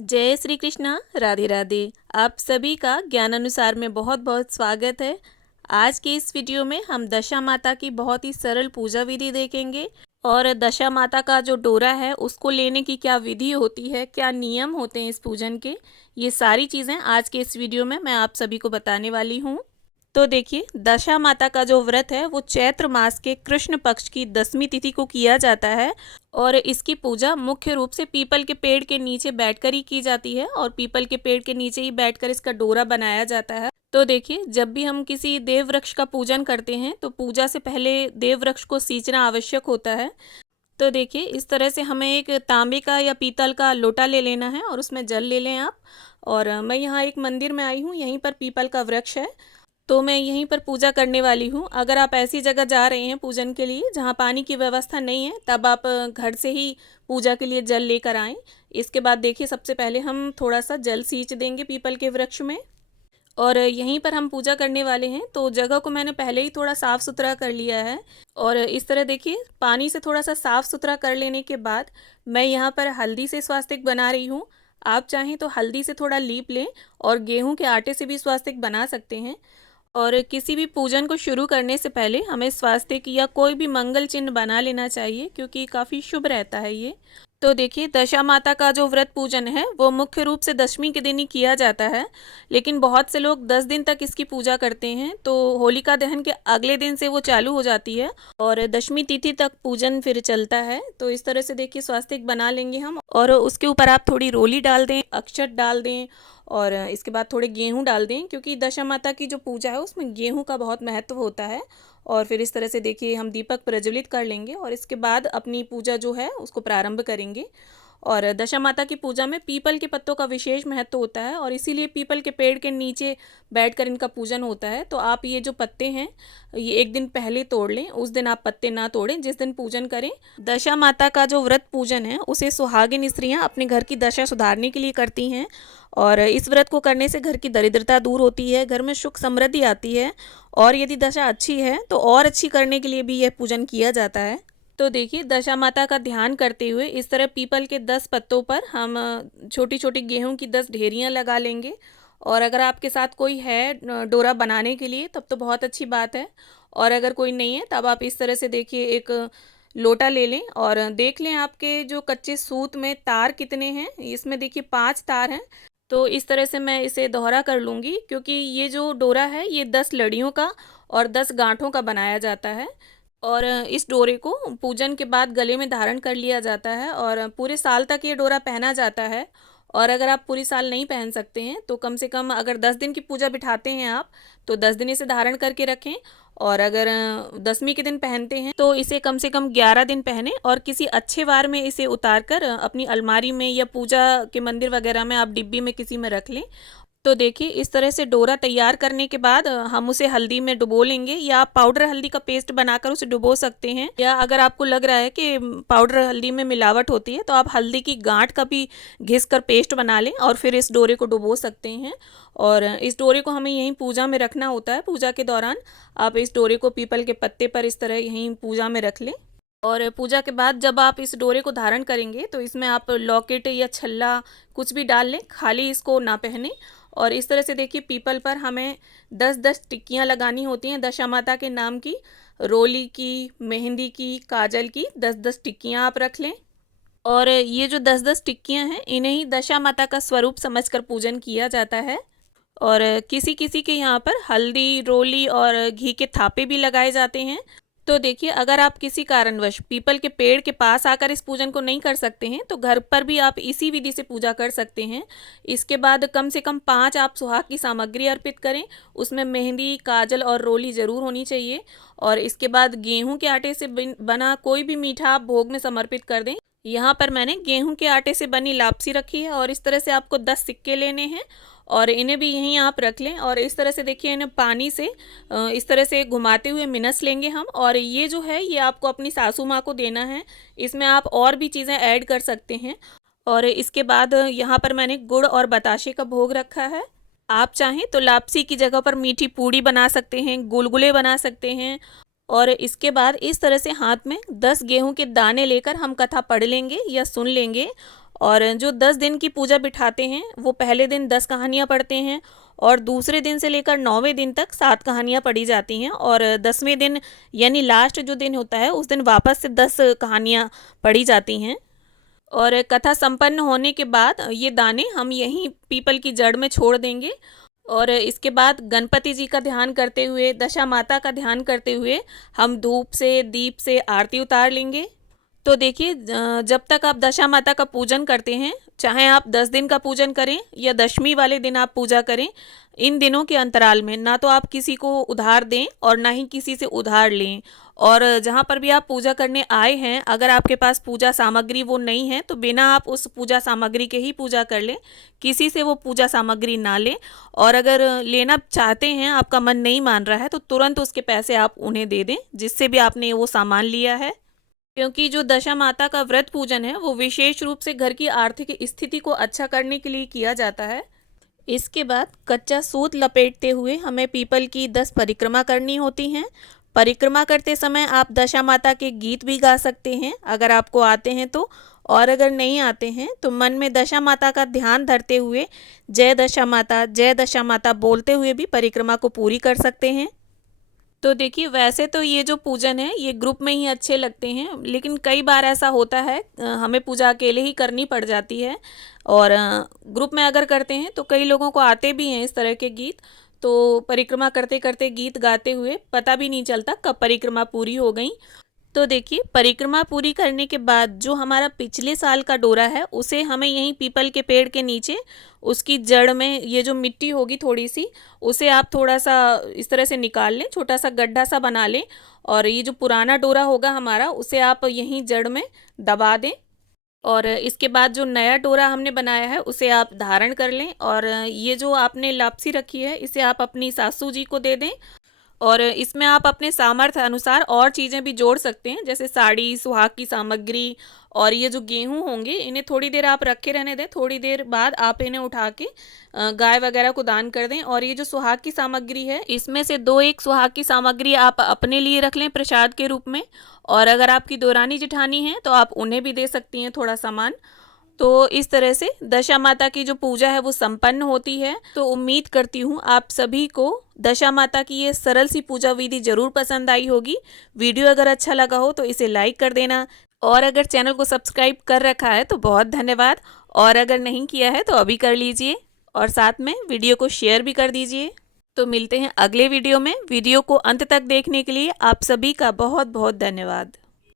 जय श्री कृष्णा। राधे राधे। आप सभी का ज्ञान अनुसार में बहुत बहुत स्वागत है। आज के इस वीडियो में हम दशा माता की बहुत ही सरल पूजा विधि देखेंगे और दशा माता का जो डोरा है उसको लेने की क्या विधि होती है, क्या नियम होते हैं इस पूजन के, ये सारी चीज़ें आज के इस वीडियो में मैं आप सभी को बताने वाली हूँ। तो देखिए, दशा माता का जो व्रत है वो चैत्र मास के कृष्ण पक्ष की 10वीं तिथि को किया जाता है और इसकी पूजा मुख्य रूप से पीपल के पेड़ के नीचे बैठकर ही की जाती है और पीपल के पेड़ के नीचे ही बैठकर इसका डोरा बनाया जाता है। तो देखिए, जब भी हम किसी देव वृक्ष का पूजन करते हैं तो पूजा से पहले देव वृक्ष को सींचना आवश्यक होता है। तो देखिए, इस तरह से हमें एक तांबे का या पीतल का लोटा ले लेना है और उसमें जल ले लें आप। और मैं यहाँ एक मंदिर में आई हूँ, यहीं पर पीपल का वृक्ष है तो मैं यहीं पर पूजा करने वाली हूँ। अगर आप ऐसी जगह जा रहे हैं पूजन के लिए जहाँ पानी की व्यवस्था नहीं है, तब आप घर से ही पूजा के लिए जल लेकर आएँ। इसके बाद देखिए, सबसे पहले हम थोड़ा सा जल सींच देंगे पीपल के वृक्ष में और यहीं पर हम पूजा करने वाले हैं। तो जगह को मैंने पहले ही थोड़ा साफ़ सुथरा कर लिया है और इस तरह देखिए, पानी से थोड़ा सा साफ़ सुथरा कर लेने के बाद मैं यहाँ पर हल्दी से स्वास्तिक बना रही हूँ। आप चाहें तो हल्दी से थोड़ा लीप लें और गेहूं के आटे से भी स्वास्तिक बना सकते हैं। और किसी भी पूजन को शुरू करने से पहले हमें स्वास्तिक या कोई भी मंगल चिन्ह बना लेना चाहिए क्योंकि काफ़ी शुभ रहता है ये। तो देखिए, दशा माता का जो व्रत पूजन है वो मुख्य रूप से दशमी के दिन ही किया जाता है, लेकिन बहुत से लोग 10 दिन तक इसकी पूजा करते हैं। तो होलिका दहन के अगले दिन से वो चालू हो जाती है और दशमी तिथि तक पूजन फिर चलता है। तो इस तरह से देखिए, स्वास्तिक बना लेंगे हम और उसके ऊपर आप थोड़ी रोली डाल दें, अक्षत डाल दें और इसके बाद थोड़े गेहूं डाल दें क्योंकि दशा माता की जो पूजा है उसमें गेहूं का बहुत महत्व होता है। और फिर इस तरह से देखिए, हम दीपक प्रज्वलित कर लेंगे और इसके बाद अपनी पूजा जो है उसको प्रारंभ करेंगे। और दशा माता की पूजा में पीपल के पत्तों का विशेष महत्व होता है और इसीलिए पीपल के पेड़ के नीचे बैठकर इनका पूजन होता है। तो आप ये जो पत्ते हैं ये एक दिन पहले तोड़ लें, उस दिन आप पत्ते ना तोड़ें जिस दिन पूजन करें। दशा माता का जो व्रत पूजन है उसे सुहागिन स्त्रियां अपने घर की दशा सुधारने के लिए करती हैं और इस व्रत को करने से घर की दरिद्रता दूर होती है, घर में सुख समृद्धि आती है और यदि दशा अच्छी है तो और अच्छी करने के लिए भी यह पूजन किया जाता है। तो देखिए, दशा माता का ध्यान करते हुए इस तरह पीपल के 10 पत्तों पर हम छोटी छोटी गेहूं की 10 ढेरियां लगा लेंगे। और अगर आपके साथ कोई है डोरा बनाने के लिए तब तो बहुत अच्छी बात है, और अगर कोई नहीं है तब आप इस तरह से देखिए एक लोटा ले लें और देख लें आपके जो कच्चे सूत में तार कितने हैं। इसमें देखिए 5 तार हैं। तो इस तरह से मैं इसे दोहरा कर लूँगी क्योंकि ये जो डोरा है ये 10 लड़ियों का और 10 गांठों का बनाया जाता है और इस डोरे को पूजन के बाद गले में धारण कर लिया जाता है और पूरे साल तक ये डोरा पहना जाता है। और अगर आप पूरी साल नहीं पहन सकते हैं तो कम से कम अगर 10 दिन की पूजा बिठाते हैं आप तो 10 दिन इसे धारण करके रखें, और अगर दसवीं के दिन पहनते हैं तो इसे कम से कम 11 दिन पहने और किसी अच्छे वार में इसे उतार कर अपनी अलमारी में या पूजा के मंदिर वगैरह में आप डिब्बी में किसी में रख लें। तो देखिए, इस तरह से डोरा तैयार करने के बाद हम उसे हल्दी में डुबो लेंगे या आप पाउडर हल्दी का पेस्ट बनाकर उसे डुबो सकते हैं, या अगर आपको लग रहा है कि पाउडर हल्दी में मिलावट होती है तो आप हल्दी की गांठ का भी घिस कर पेस्ट बना लें और फिर इस डोरे को डुबो सकते हैं। और इस डोरे को हमें यहीं पूजा में रखना होता है। पूजा के दौरान आप इस डोरे को पीपल के पत्ते पर इस तरह यहीं पूजा में रख लें और पूजा के बाद जब आप इस डोरे को धारण करेंगे तो इसमें आप लॉकेट या छल्ला कुछ भी डाल लें, खाली इसको ना पहने। और इस तरह से देखिए, पीपल पर हमें 10-10 टिक्कियाँ लगानी होती हैं दशा माता के नाम की। रोली की, मेहंदी की, काजल की 10-10 टिक्कियाँ आप रख लें और ये जो 10-10 टिक्कियाँ हैं इन्हें ही दशा माता का स्वरूप समझकर पूजन किया जाता है। और किसी किसी के यहाँ पर हल्दी, रोली और घी के थापे भी लगाए जाते हैं। तो देखिए, अगर आप किसी कारणवश पीपल के पेड़ के पास आकर इस पूजन को नहीं कर सकते हैं तो घर पर भी आप इसी विधि से पूजा कर सकते हैं। इसके बाद कम से कम 5 आप सुहाग की सामग्री अर्पित करें, उसमें मेहंदी, काजल और रोली ज़रूर होनी चाहिए। और इसके बाद गेहूं के आटे से बना कोई भी मीठा आप भोग में समर्पित कर दें। यहाँ पर मैंने गेहूं के आटे से बनी लापसी रखी है और इस तरह से आपको 10 सिक्के लेने हैं और इन्हें भी यहीं आप रख लें। और इस तरह से देखिए, इन्हें पानी से इस तरह से घुमाते हुए मिनस लेंगे हम, और ये जो है ये आपको अपनी सासू माँ को देना है। इसमें आप और भी चीज़ें ऐड कर सकते हैं। और इसके बाद यहाँ पर मैंने गुड़ और बताशे का भोग रखा है। आप चाहें तो लापसी की जगह पर मीठी पूड़ी बना सकते हैं, गुलगुले बना सकते हैं। और इसके बाद इस तरह से हाथ में 10 गेहूं के दाने लेकर हम कथा पढ़ लेंगे या सुन लेंगे और जो 10 दिन की पूजा बिठाते हैं वो पहले दिन 10 कहानियाँ पढ़ते हैं और दूसरे दिन से लेकर 9वें दिन तक 7 कहानियाँ पढ़ी जाती हैं और 10वें दिन यानी लास्ट जो दिन होता है उस दिन वापस से 10 कहानियाँ पढ़ी जाती हैं। और कथा संपन्न होने के बाद ये दाने हम यहीं पीपल की जड़ में छोड़ देंगे और इसके बाद गणपति जी का ध्यान करते हुए, दशा माता का ध्यान करते हुए हम धूप से, दीप से आरती उतार लेंगे। तो देखिए, जब तक आप दशा माता का पूजन करते हैं, चाहे आप 10 दिन का पूजन करें या दशमी वाले दिन आप पूजा करें, इन दिनों के अंतराल में ना तो आप किसी को उधार दें और ना ही किसी से उधार लें। और जहाँ पर भी आप पूजा करने आए हैं, अगर आपके पास पूजा सामग्री वो नहीं है तो बिना आप उस पूजा सामग्री के ही पूजा कर लें, किसी से वो पूजा सामग्री ना लें। और अगर लेना चाहते हैं, आपका मन नहीं मान रहा है, तो तुरंत उसके पैसे आप उन्हें दे दें जिससे भी आपने वो सामान लिया है। क्योंकि जो दशा माता का व्रत पूजन है वो विशेष रूप से घर की आर्थिक स्थिति को अच्छा करने के लिए किया जाता है। इसके बाद कच्चा सूत लपेटते हुए हमें पीपल की 10 परिक्रमा करनी होती हैं। परिक्रमा करते समय आप दशा माता के गीत भी गा सकते हैं अगर आपको आते हैं तो, और अगर नहीं आते हैं तो मन में दशा माता का ध्यान धरते हुए जय दशा माता बोलते हुए भी परिक्रमा को पूरी कर सकते हैं। तो देखिए, वैसे तो ये जो पूजन है ये ग्रुप में ही अच्छे लगते हैं, लेकिन कई बार ऐसा होता है हमें पूजा अकेले ही करनी पड़ जाती है और ग्रुप में अगर करते हैं तो कई लोगों को आते भी हैं इस तरह के गीत। तो परिक्रमा करते करते गीत गाते हुए पता भी नहीं चलता कब परिक्रमा पूरी हो गई। तो देखिए, परिक्रमा पूरी करने के बाद जो हमारा पिछले साल का डोरा है उसे हमें यहीं पीपल के पेड़ के नीचे उसकी जड़ में ये जो मिट्टी होगी थोड़ी सी, उसे आप थोड़ा सा इस तरह से निकाल लें, छोटा सा गड्ढा सा बना लें और ये जो पुराना डोरा होगा हमारा उसे आप यहीं जड़ में दबा दें। और इसके बाद जो नया डोरा हमने बनाया है उसे आप धारण कर लें और ये जो आपने लापसी रखी है इसे आप अपनी सासू जी को दे दें। और इसमें आप अपने सामर्थ्य अनुसार और चीज़ें भी जोड़ सकते हैं, जैसे साड़ी, सुहाग की सामग्री और ये जो गेहूँ होंगे इन्हें थोड़ी देर आप रखे रहने दें। थोड़ी देर बाद आप इन्हें उठा के गाय वगैरह को दान कर दें। और ये जो सुहाग की सामग्री है इसमें से 2-1 सुहाग की सामग्री आप अपने लिए रख लें प्रसाद के रूप में, और अगर आपकी देवरानी जेठानी हैं तो आप उन्हें भी दे सकती हैं थोड़ा सामान। तो इस तरह से दशा माता की जो पूजा है वो संपन्न होती है। तो उम्मीद करती हूँ आप सभी को दशा माता की ये सरल सी पूजा विधि जरूर पसंद आई होगी। वीडियो अगर अच्छा लगा हो तो इसे लाइक कर देना, और अगर चैनल को सब्सक्राइब कर रखा है तो बहुत धन्यवाद, और अगर नहीं किया है तो अभी कर लीजिए और साथ में वीडियो को शेयर भी कर दीजिए। तो मिलते हैं अगले वीडियो में। वीडियो को अंत तक देखने के लिए आप सभी का बहुत बहुत धन्यवाद।